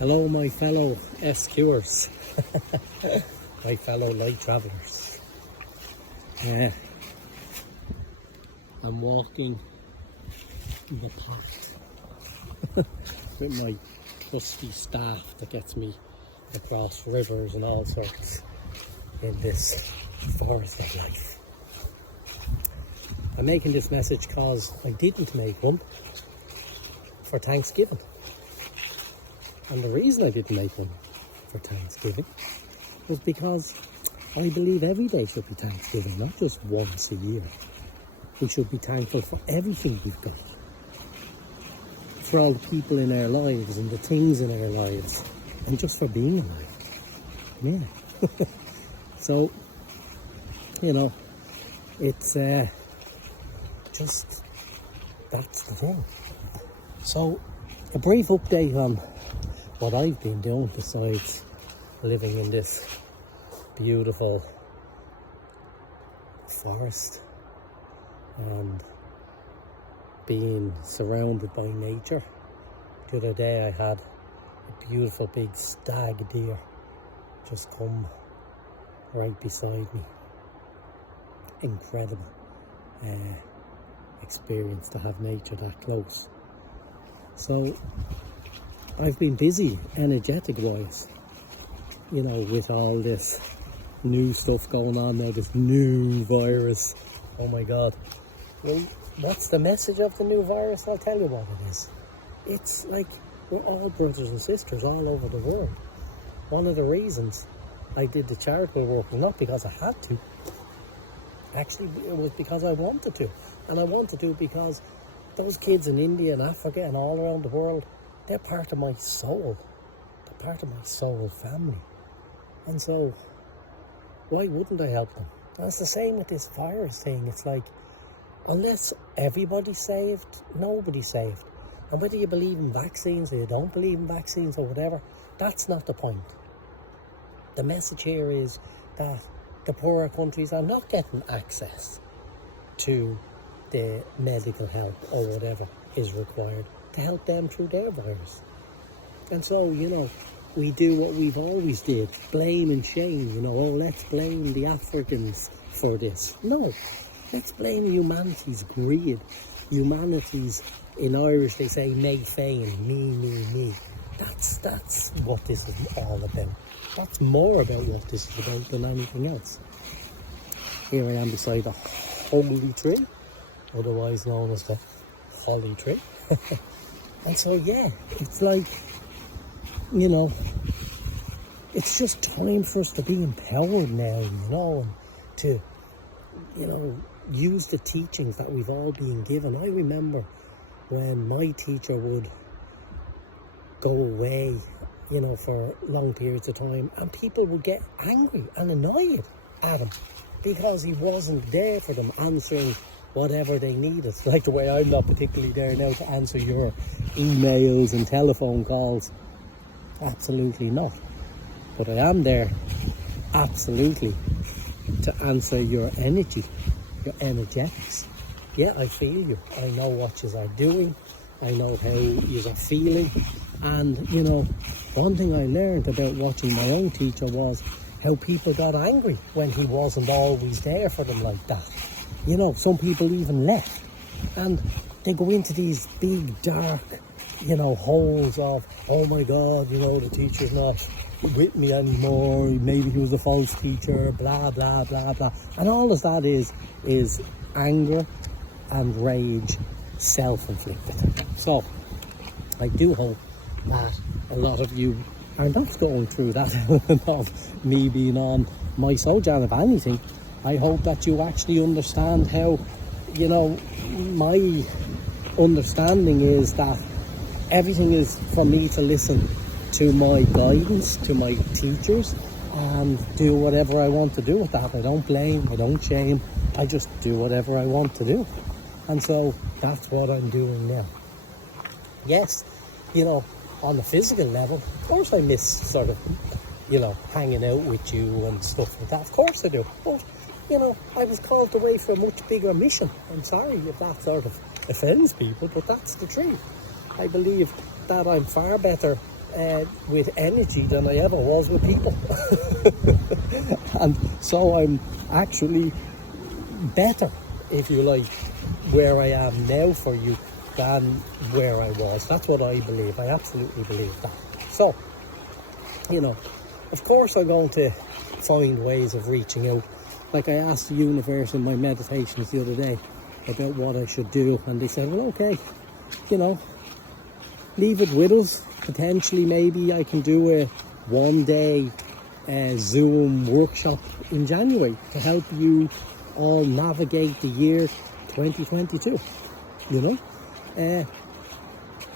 Hello, my fellow SQers, my fellow light travellers. I'm walking in the park with my trusty staff that gets me across rivers and all sorts in this forest of life. I'm making this message because I didn't make one for Thanksgiving. And the reason I didn't make one for Thanksgiving was because I believe every day should be Thanksgiving, not just once a year. We should be thankful for everything we've got, for all the people in our lives and the things in our lives, and just for being alive. Yeah. So, it's just, that's the thing. So, a brief update on what I've been doing besides living in this beautiful forest and being surrounded by nature. The other day I had a beautiful big stag deer just come right beside me. Incredible experience to have nature that close. So I've been busy energetic wise, with all this new stuff going on now, this new virus. Oh my God. Well, what's the message of the new virus? I'll tell you what it is. It's like we're all brothers and sisters all over the world. One of the reasons I did the charitable work was not because I had to. Actually, it was because I wanted to. And I wanted to because those kids in India and Africa and all around the world, they're part of my soul. They're part of my soul family. And so, why wouldn't I help them? And it's the same with this virus thing. It's like, unless everybody's saved, nobody's saved. And whether you believe in vaccines or you don't believe in vaccines or whatever, that's not the point. The message here is that the poorer countries are not getting access to the medical help or whatever is required to help them through their virus. And so, we do what we've always did, blame and shame, let's blame the Africans for this. No, let's blame humanity's greed, humanity's, in Irish they say, me fain, me. That's what this is all about. That's more about what this is about than anything else. Here I am beside the holy tree, otherwise known as the holly tree. And so, it's like, it's just time for us to be empowered now, and to, use the teachings that we've all been given. I remember when my teacher would go away, for long periods of time, and people would get angry and annoyed at him because he wasn't there for them, answering whatever they needed. Like the way I'm not particularly there now to answer your emails and telephone calls. Absolutely not. But I am there, absolutely, to answer your energy, your energetics. Yeah, I feel you. I know what you are doing. I know how you are feeling. And, one thing I learned about watching my own teacher was how people got angry when he wasn't always there for them like that. Some people even left. And they go into these big, dark, holes of, oh my God, the teacher's not with me anymore, maybe he was a false teacher, blah, blah, blah, blah. And all of that is anger and rage, self-inflicted. So, I do hope that a lot of you are not going through that element of me being on my sojourn. If anything, I hope that you actually understand how, my understanding is that everything is for me to listen to my guidance, to my teachers, and do whatever I want to do with that. I don't blame, I don't shame, I just do whatever I want to do. And so that's what I'm doing now. Yes, on the physical level, of course I miss sort of, hanging out with you and stuff like that. Of course I do. But, I was called away for a much bigger mission. I'm sorry if that sort of offends people, but that's the truth. I believe that I'm far better with energy than I ever was with people. And so I'm actually better, if you like, where I am now for you than where I was. That's what I believe. I absolutely believe that. So, you know, of course I'm going to find ways of reaching out. Like I asked the universe in my meditations the other day about what I should do, and they said, well, okay, you know, leave it with us. Potentially, maybe I can do a one-day Zoom workshop in January to help you all navigate the year 2022. You know,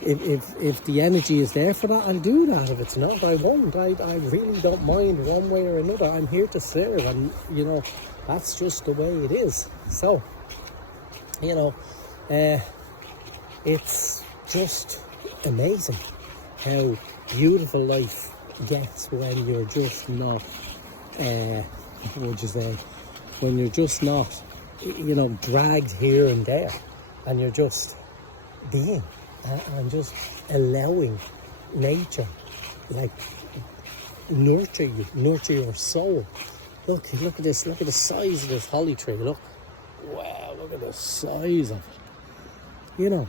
if the energy is there for that, I'll do that. If it's not, I won't. I really don't mind one way or another. I'm here to serve, and you know, that's just the way it is. So, you know, it's just amazing how beautiful life gets when you're just not, what would you say, when you're just not, you know, dragged here and there, and you're just being and just allowing nature, like, nurture your soul. Look at this, look at the size of this holly tree. Look, wow, look at the size of it. You know,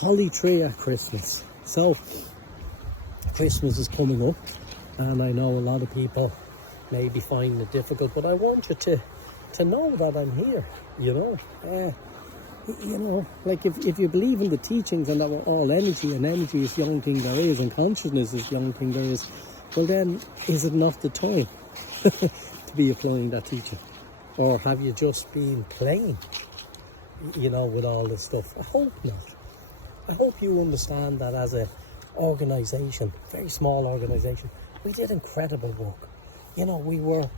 holly tree at Christmas. So Christmas is coming up, and I know a lot of people may be finding it difficult, but I want you to know that I'm here. You know, like if you believe in the teachings and that we're all energy, and energy is the only thing there is, and consciousness is the only thing there is, well then, is it not the time to be applying that teaching? Or have you just been playing, you know, with all this stuff? I hope not. I hope you understand that as a organisation, very small organisation, we did incredible work. You know, we were,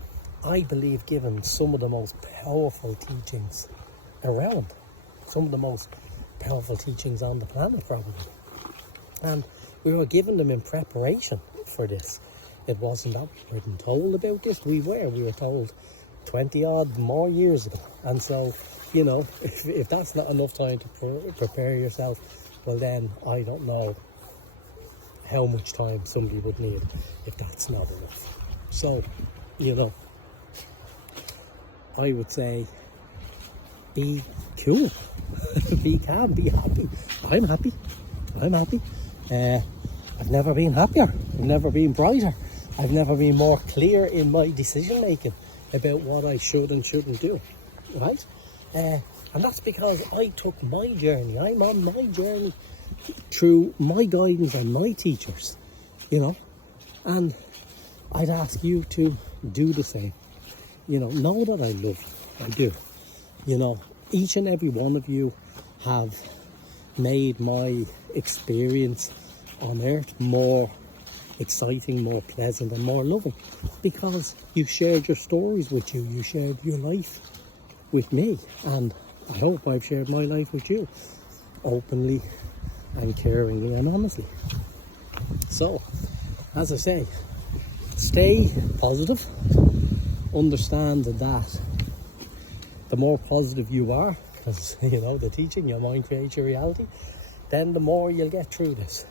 I believe, given some of the most powerful teachings around. Some of the most powerful teachings on the planet, probably. And we were given them in preparation for this. It wasn't that we weren't told about this. We were told 20 odd more years ago. And so, you know, if that's not enough time to prepare yourself, well then, I don't know how much time somebody would need if that's not enough. So, you know, I would say, be cool, be calm, be happy. I'm happy. I've never been happier. I've never been brighter. I've never been more clear in my decision making about what I should and shouldn't do, right? And that's because I took my journey. I'm on my journey through my guidance and my teachers, you know, and I'd ask you to do the same. You know that I love you. I do. You know, each and every one of you have made my experience on earth more exciting, more pleasant and more loving, because you shared your stories with you, you shared your life with me, and I hope I've shared my life with you openly and caringly and honestly. So, as I say, stay positive. Understand that the more positive you are, because you know the teaching, your mind creates your reality, then the more you'll get through this.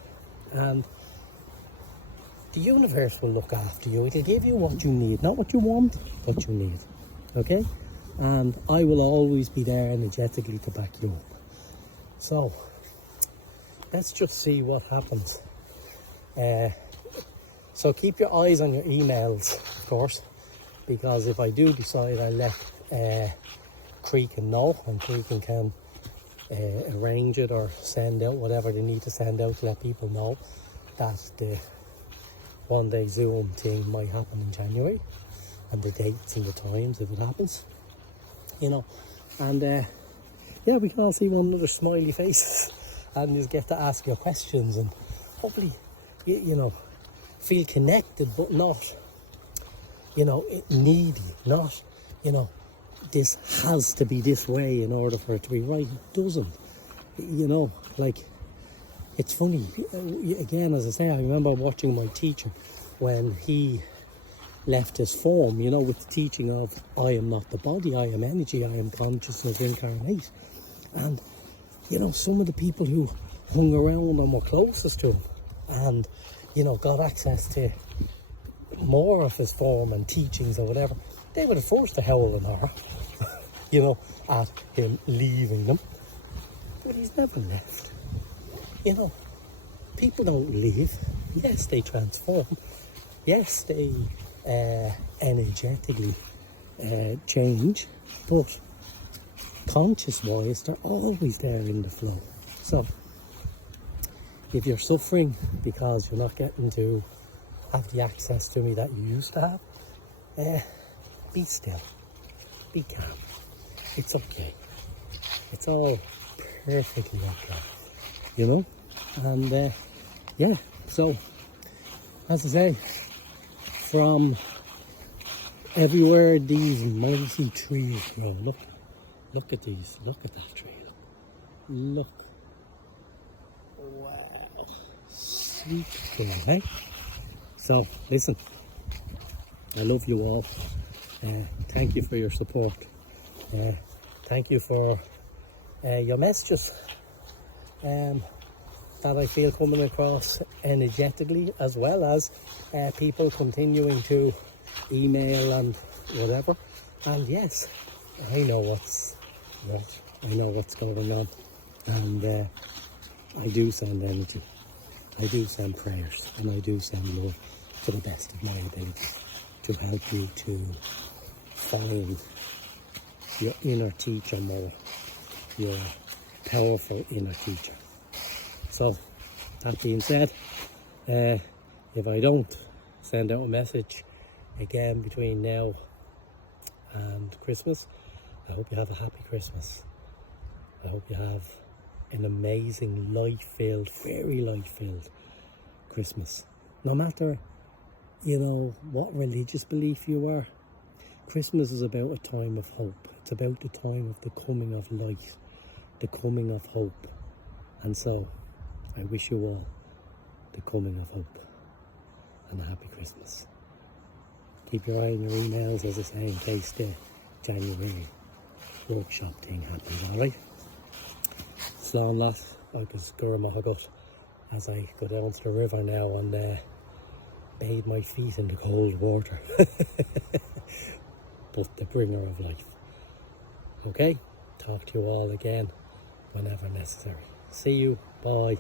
And the universe will look after you. It'll give you what you need, not what you want, what you need. Okay? And I will always be there energetically to back you up. So, let's just see what happens. So keep your eyes on your emails, of course, because if I do decide, I let Creakin know, and Creakin can arrange it or send out whatever they need to send out to let people know that the one-day Zoom thing might happen in January, and the dates and the times if it happens, you know. And yeah, we can all see one another's smiley faces and just get to ask your questions, and hopefully you know, feel connected, but not, you know, needy, not, you know, this has to be this way in order for it to be right. It doesn't. You know, like, it's funny, again, as I say, I remember watching my teacher when he left his form, you know, with the teaching of, I am not the body, I am energy, I am consciousness incarnate. And, you know, some of the people who hung around and were closest to him, and, got access to more of his form and teachings or whatever, they would have forced to howl and horror, at him leaving them. But he's never left. People don't leave. Yes, they transform. Yes, they energetically change, but conscious-wise, they're always there in the flow. So, if you're suffering because you're not getting to have the access to me that you used to have, be still, be calm. It's okay. It's all perfectly okay, And yeah, so as I say, from everywhere these mighty trees grow. Look at these. Look at that tree. Look. Wow. Sweet thing, eh? So, listen. I love you all. Thank you for your support. Thank you for your messages that I feel coming across energetically, as well as people continuing to email and whatever. And yes, I know what's going on, and I do send energy, I do send prayers, and I do send love to the best of my ability to help you to find your inner teacher more, your powerful inner teacher. So, that being said, if I don't send out a message again between now and Christmas, I hope you have a happy Christmas. I hope you have an amazing, light-filled, very light-filled Christmas. No matter, what religious belief you are, Christmas is about a time of hope. It's about the time of the coming of light, the coming of hope. And so, I wish you all the coming of hope and a happy Christmas. Keep your eye on your emails, as I say, in case the January workshop thing happens, alright? Slán lot, agus gura maith as I go down to the river now and bathe my feet in the cold water. But the bringer of life. Okay? Talk to you all again whenever necessary. See you. Bye.